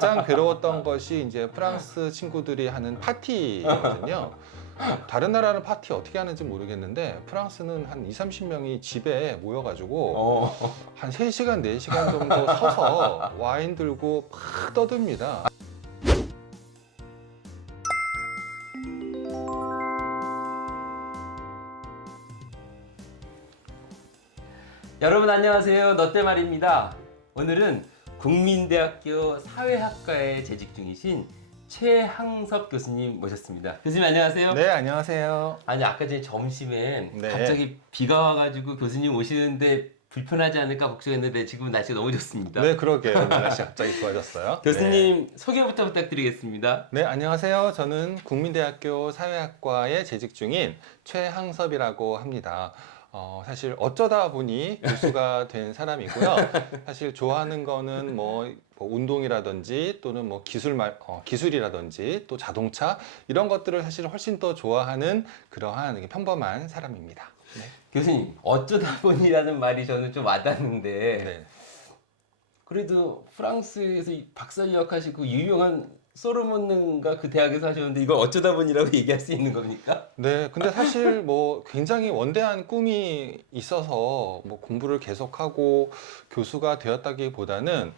가장 괴로웠던 것이 이제 프랑스 친구들이 하는 파티거든요. 다른 나라는 파티 어떻게 하는지 모르겠는데 프랑스는 한 2, 30명이 집에 모여가지고 어. 한 3시간, 4시간 정도 서서 와인 들고 막 떠듭니다. 여러분 안녕하세요. 너 때 말입니다. 오늘은 국민대학교 사회학과에 재직 중이신 최항섭 교수님 모셨습니다. 교수님 안녕하세요. 네, 안녕하세요. 아니 아까 전에 점심엔 네. 갑자기 비가 와가지고 교수님 오시는데 불편하지 않을까 걱정했는데 지금 날씨가 너무 좋습니다. 네, 그러게요. 날씨 갑자기 좋아졌어요. 교수님 소개부터 부탁드리겠습니다. 네, 안녕하세요. 저는 국민대학교 사회학과에 재직 중인 최항섭이라고 합니다. 어, 사실 어쩌다 보니 교수가 된 사람이고요. 사실 좋아하는 거는 뭐, 뭐 운동이라든지 또는 뭐 기술 말, 어, 기술이라든지 또 자동차 이런 것들을 사실 훨씬 더 좋아하는 그러한 평범한 사람입니다. 네. 교수님 어쩌다 보니라는 말이 저는 좀 와닿는데 네. 그래도 프랑스에서 이 박사 유학하시고 유명한 소르몬는가 그 대학에서 하셨는데 이걸 어쩌다 보니라고 얘기할 수 있는 겁니까? 네, 근데 사실 뭐 굉장히 원대한 꿈이 있어서 뭐 공부를 계속하고 교수가 되었다기보다는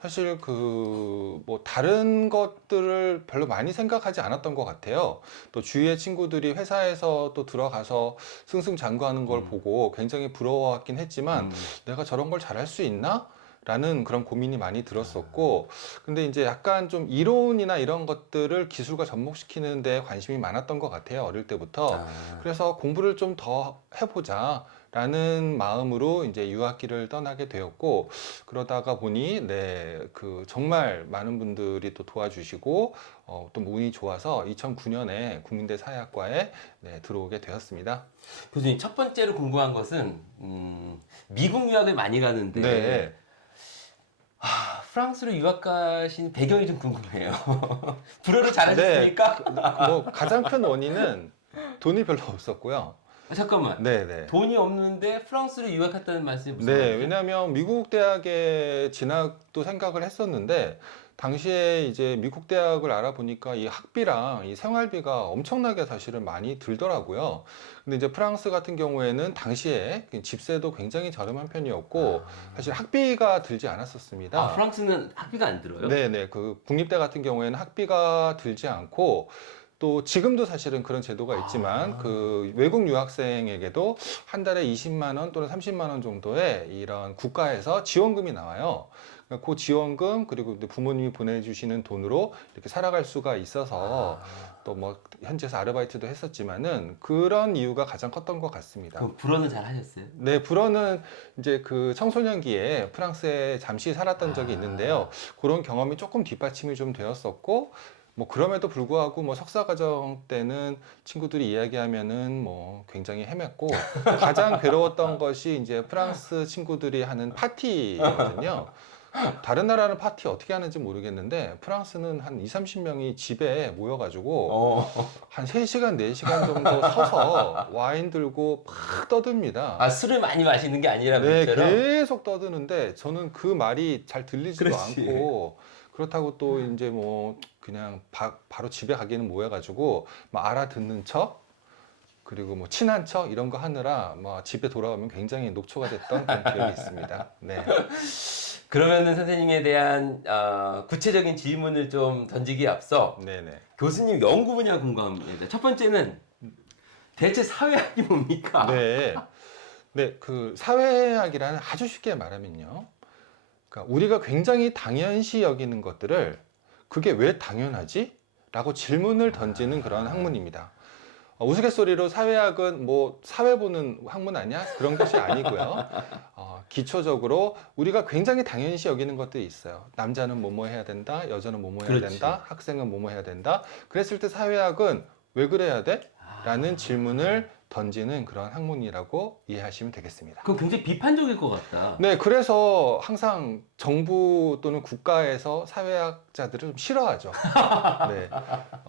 사실 그 뭐 다른 것들을 별로 많이 생각하지 않았던 것 같아요. 또 주위의 친구들이 회사에서 또 들어가서 승승장구하는 걸 음. 보고 굉장히 부러워하긴 했지만 음. 내가 저런 걸 잘할 수 있나? 라는 그런 고민이 많이 들었었고, 근데 이제 약간 좀 이론이나 이런 것들을 기술과 접목시키는 데 관심이 많았던 것 같아요, 어릴 때부터. 아. 그래서 공부를 좀 더 해보자. 라는 마음으로 이제 유학기를 떠나게 되었고, 그러다가 보니, 네, 그 정말 많은 분들이 또 도와주시고, 어, 또 운이 좋아서 2009년에 국민대 사회학과에 네, 들어오게 되었습니다. 교수님 첫 번째로 궁금한 것은 음, 미국 유학을 많이 가는데 네. 아, 프랑스로 유학 가신 배경이 좀 궁금해요. 불어를 잘하셨습니까? 뭐 가장 큰 원인은 돈이 별로 없었고요. 아, 잠깐만. 네, 네. 돈이 없는데 프랑스로 유학했다는 말씀이 무슨 네, 말이죠? 왜냐하면 미국 대학에 진학도 생각을 했었는데 당시에 이제 미국 대학을 알아보니까 이 학비랑 이 생활비가 엄청나게 사실은 많이 들더라고요. 근데 이제 프랑스 같은 경우에는 당시에 집세도 굉장히 저렴한 편이었고 사실 학비가 들지 않았었습니다. 아, 프랑스는 학비가 안 들어요? 네네. 그 국립대 같은 경우에는 학비가 들지 않고 또 지금도 사실은 그런 제도가 있지만 아. 그 외국 유학생에게도 한 달에 20만 원 또는 30만 원 정도의 이런 국가에서 지원금이 나와요. 그러니까 그 지원금 그리고 부모님이 보내주시는 돈으로 이렇게 살아갈 수가 있어서 아, 또뭐 현지에서 아르바이트도 했었지만은 그런 이유가 가장 컸던 것 같습니다. 그럼 불어는 잘 하셨어요? 네, 불어는 이제 그 청소년기에 프랑스에 잠시 살았던 적이 아. 있는데요. 그런 경험이 조금 뒷받침이 좀 되었었고, 뭐 그럼에도 불구하고 뭐 석사 과정 때는 친구들이 이야기하면은 뭐 굉장히 헤맸고 가장 괴로웠던 것이 이제 프랑스 친구들이 하는 파티거든요. 다른 나라는 파티 어떻게 하는지 모르겠는데 프랑스는 한 2, 30명이 집에 모여 가지고 어. 한 3시간, 4시간 정도 서서 와인 들고 막 떠듭니다. 아 술을 많이 마시는 게 아니라 네? 계속 떠드는데 저는 그 말이 잘 들리지도 그렇지. 않고 그렇다고 또 이제 뭐 그냥 바, 로 집에 가기는 뭐해가지고 막 알아듣는 척 그리고 뭐 친한 척 이런 거 하느라 뭐 집에 돌아오면 굉장히 녹초가 됐던 그런 기억이 있습니다. 네. 그러면은 선생님에 대한 어, 구체적인 질문을 좀 던지기에 앞서 네네. 교수님 연구 분야 궁금합니다. 첫 번째는 대체 사회학이 뭡니까? 네. 네, 그 사회학이라는 아주 쉽게 말하면요. 그러니까 우리가 굉장히 당연시 여기는 것들을 그게 왜 당연하지? 라고 질문을 던지는 그런 학문입니다. 어, 우스갯소리로 사회학은 뭐 사회 보는 학문 아니야? 그런 것이 아니고요. 어, 기초적으로 우리가 굉장히 당연시 여기는 것들이 있어요. 남자는 뭐뭐 해야 된다, 여자는 뭐뭐 해야 그렇지. 된다, 학생은 뭐뭐 해야 된다. 그랬을 때 사회학은 왜 그래야 돼? 아, 라는 질문을 던지는 그런 학문이라고 이해하시면 되겠습니다. 그럼 굉장히 비판적일 것 같다. 네, 그래서 항상 정부 또는 국가에서 사회학자들을 좀 싫어하죠. 네.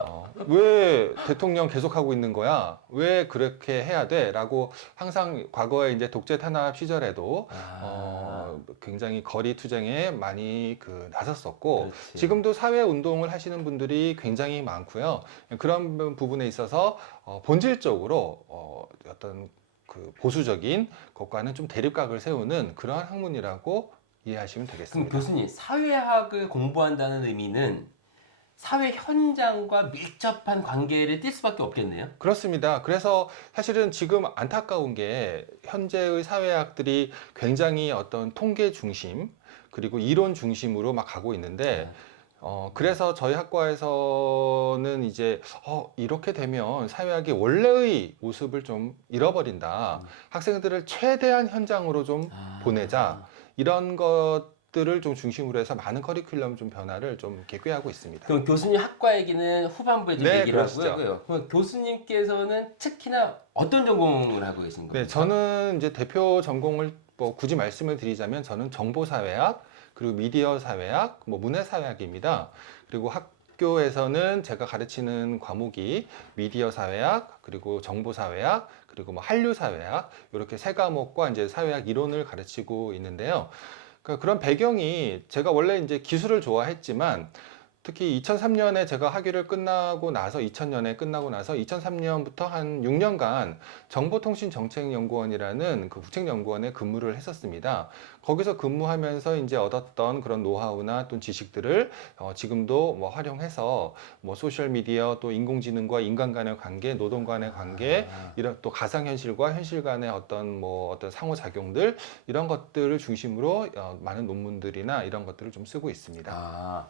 어, 왜 대통령 계속하고 있는 거야? 왜 그렇게 해야 돼? 라고 항상 과거에 이제 독재 탄압 시절에도 아, 어, 굉장히 거리 투쟁에 많이 그 나섰었고 그렇지. 지금도 사회 운동을 하시는 분들이 굉장히 많고요. 그런 부- 부분에 있어서 어, 본질적으로 어, 어떤 그 보수적인 것과는 좀 대립각을 세우는 그러한 학문이라고 이해하시면 그럼 되겠습니다. 교수님 사회학을 공부한다는 의미는 사회 현장과 밀접한 관계를 띌 수밖에 없겠네요. 그렇습니다. 그래서 사실은 지금 안타까운 게 현재의 사회학들이 굉장히 어떤 통계 중심 그리고 이론 중심으로 막 가고 있는데 어, 그래서 저희 학과에서는 이제 어, 이렇게 되면 사회학이 원래의 모습을 좀 잃어버린다. 음. 학생들을 최대한 현장으로 좀 아. 보내자. 이런 것 들을 좀 중심으로 해서 많은 커리큘럼 좀 변화를 좀 이렇게 꾀하고 있습니다. 그럼 교수님 학과 얘기는 후반부에 좀 네, 얘기를 그러시죠. 하고요. 그럼 교수님께서는 특히나 어떤 전공을 하고 계신 겁니까? 네, 저는 이제 대표 전공을 뭐 굳이 말씀을 드리자면 저는 정보사회학 그리고 미디어 사회학, 뭐 문해사회학입니다. 그리고 학교에서는 제가 가르치는 과목이 미디어 사회학, 그리고 정보 사회학, 그리고 뭐 한류 사회학 이렇게 세 과목과 이제 사회학 이론을 가르치고 있는데요. 그러니까 그런 배경이 제가 원래 이제 기술을 좋아했지만 특히 2003년에 제가 학위를 끝나고 나서 2000년에 끝나고 나서 2003년부터 한 6년간 정보통신정책연구원이라는 그 국책연구원에 근무를 했었습니다. 거기서 근무하면서 이제 얻었던 그런 노하우나 또 지식들을 어, 지금도 뭐 활용해서 뭐 소셜 미디어 또 인공지능과 인간 간의 관계, 노동 간의 관계 아, 이런 또 가상 현실과 현실 간의 어떤 뭐 어떤 상호 작용들 이런 것들을 중심으로 어, 많은 논문들이나 이런 것들을 좀 쓰고 있습니다. 아,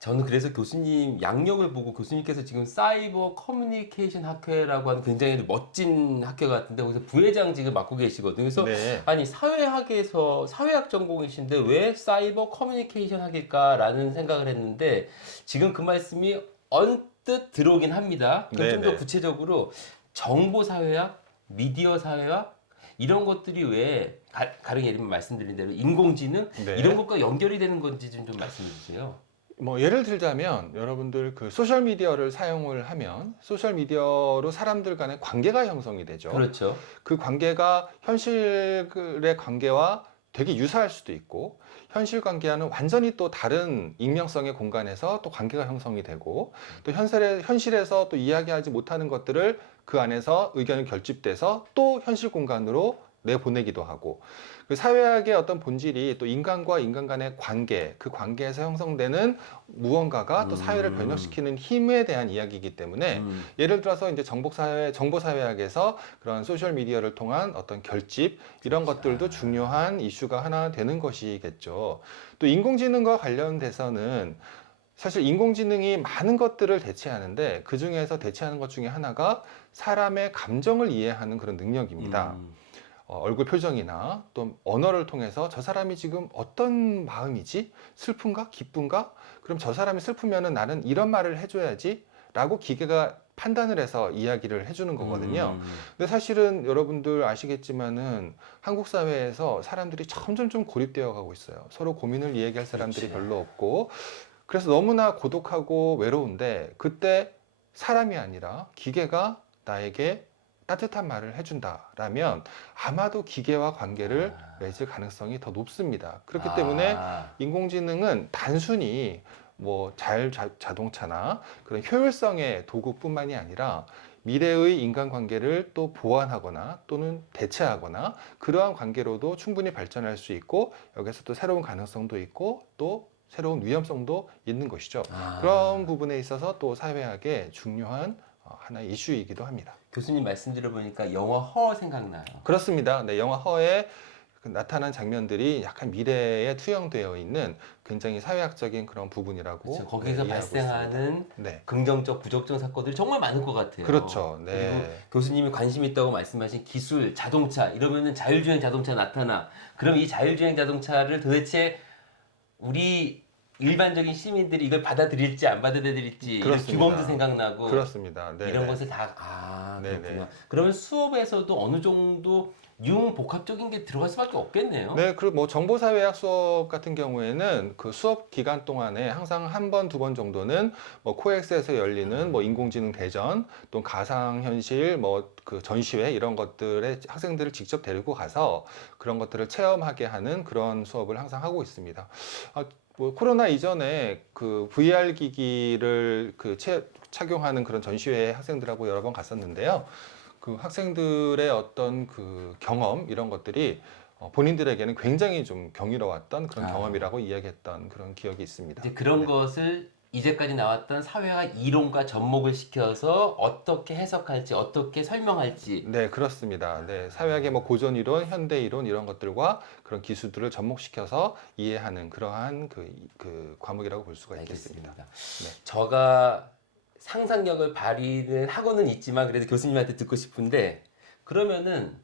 저는 그래서 교수님 양력을 보고 교수님께서 지금 사이버 커뮤니케이션 학회라고 하는 굉장히 멋진 학교 같은데 거기서 부회장직을 맡고 계시거든요. 그래서 네. 아니 사회학에서 사회학 전공이신데 왜 사이버 커뮤니케이션 학일까라는 생각을 했는데 지금 그 말씀이 언뜻 들어오긴 합니다. 그럼 좀더 네네. 구체적으로 정보 사회학, 미디어 사회학 이런 것들이 왜 가, 가령 예를 말씀드린 대로 인공지능 네. 이런 것과 연결이 되는 건지 좀, 좀 말씀해 주세요. 뭐 예를 들자면 여러분들 그 소셜 미디어를 사용을 하면 소셜 미디어로 사람들 간의 관계가 형성이 되죠. 그렇죠. 그 관계가 현실의 관계와 되게 유사할 수도 있고 현실 관계와는 완전히 또 다른 익명성의 공간에서 또 관계가 형성이 되고 또 현실에, 현실에서 또 이야기하지 못하는 것들을 그 안에서 의견이 결집돼서 또 현실 공간으로 내보내기도 하고 그 사회학의 어떤 본질이 또 인간과 인간 간의 관계 그 관계에서 형성되는 무언가가 또 사회를 음. 변혁시키는 힘에 대한 이야기이기 때문에 음. 예를 들어서 이제 정보사회, 정보사회학에서 그런 소셜 미디어를 통한 어떤 결집 이런 것들도 중요한 이슈가 하나 되는 것이겠죠. 또 인공지능과 관련돼서는 사실 인공지능이 많은 것들을 대체하는데 그 중에서 대체하는 것 중에 하나가 사람의 감정을 이해하는 그런 능력입니다. 음. 어, 얼굴 표정이나 또 언어를 통해서 저 사람이 지금 어떤 마음이지? 슬픈가? 기쁜가? 그럼 저 사람이 슬프면은 나는 이런 말을 해줘야지 라고 기계가 판단을 해서 이야기를 해주는 거거든요. 음. 근데 사실은 여러분들 아시겠지만은 한국 사회에서 사람들이 점점 좀 고립되어 가고 있어요. 서로 고민을 이야기할 사람들이 그렇지. 별로 없고 그래서 너무나 고독하고 외로운데 그때 사람이 아니라 기계가 나에게 따뜻한 말을 해준다라면 아마도 기계와 관계를 아. 맺을 가능성이 더 높습니다. 그렇기 때문에 아. 인공지능은 단순히 뭐 잘 자동차나 그런 효율성의 도구뿐만이 아니라 미래의 인간관계를 또 보완하거나 또는 대체하거나 그러한 관계로도 충분히 발전할 수 있고 여기서 또 새로운 가능성도 있고 또 새로운 위험성도 있는 것이죠. 아. 그런 부분에 있어서 또 사회학의 중요한 어, 하나의 이슈이기도 합니다. 교수님 말씀 들어보니까 영화 허 생각나요. 그렇습니다. 네, 영화 허에 그 나타난 장면들이 약간 미래에 투영되어 있는 굉장히 사회학적인 그런 부분이라고 그렇죠. 네, 거기서 이해하고 발생하는. 네, 긍정적, 부정적 사건들이 정말 많을 것 같아요. 그렇죠. 그리고 네, 교수님이 관심 있다고 말씀하신 기술, 자동차 이러면은 자율주행 자동차 나타나. 그럼 이 자율주행 자동차를 도대체 우리 일반적인 시민들이 이걸 받아들일지 안 받아들일지 그렇습니다. 규범도 생각나고 그렇습니다. 네, 이런 네. 것을 다 아, 네, 그렇구나. 네. 그러면 수업에서도 어느 정도 융 복합적인 게 들어갈 수밖에 없겠네요. 네, 그리고 뭐 정보사회학 수업 같은 경우에는 그 수업 기간 동안에 항상 한 번, 두 번 정도는 뭐 코엑스에서 열리는 뭐 인공지능 대전, 또 가상현실, 뭐 그 전시회 이런 것들에 학생들을 직접 데리고 가서 그런 것들을 체험하게 하는 그런 수업을 항상 하고 있습니다. 아, 뭐 코로나 이전에 그 VR 기기를 그 채- 착용하는 그런 전시회에 학생들하고 여러 번 갔었는데요. 그 학생들의 어떤 그 경험 이런 것들이 어, 본인들에게는 굉장히 좀 경이로웠던 그런 아. 경험이라고 이야기했던 그런 기억이 있습니다. 이제 그런 네. 것을 이제까지 나왔던 사회학 이론과 접목을 시켜서 어떻게 해석할지 어떻게 설명할지 네, 그렇습니다. 네, 사회학의 뭐 고전 이론, 현대 이론 이런 것들과 그런 기술들을 접목시켜서 이해하는 그러한 그, 그 과목이라고 볼 수가 있겠습니다. 알겠습니다. 네. 저가 상상력을 발휘는 하고는 있지만 그래도 교수님한테 듣고 싶은데 그러면은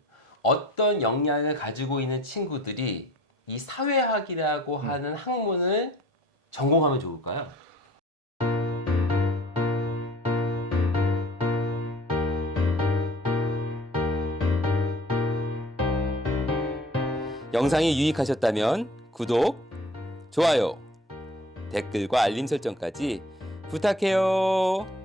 어떤 역량을 가지고 있는 친구들이 이 사회학이라고 음. 하는 학문을 전공하면 좋을까요? 영상이 유익하셨다면 구독, 좋아요, 댓글과 알림 설정까지 부탁해요.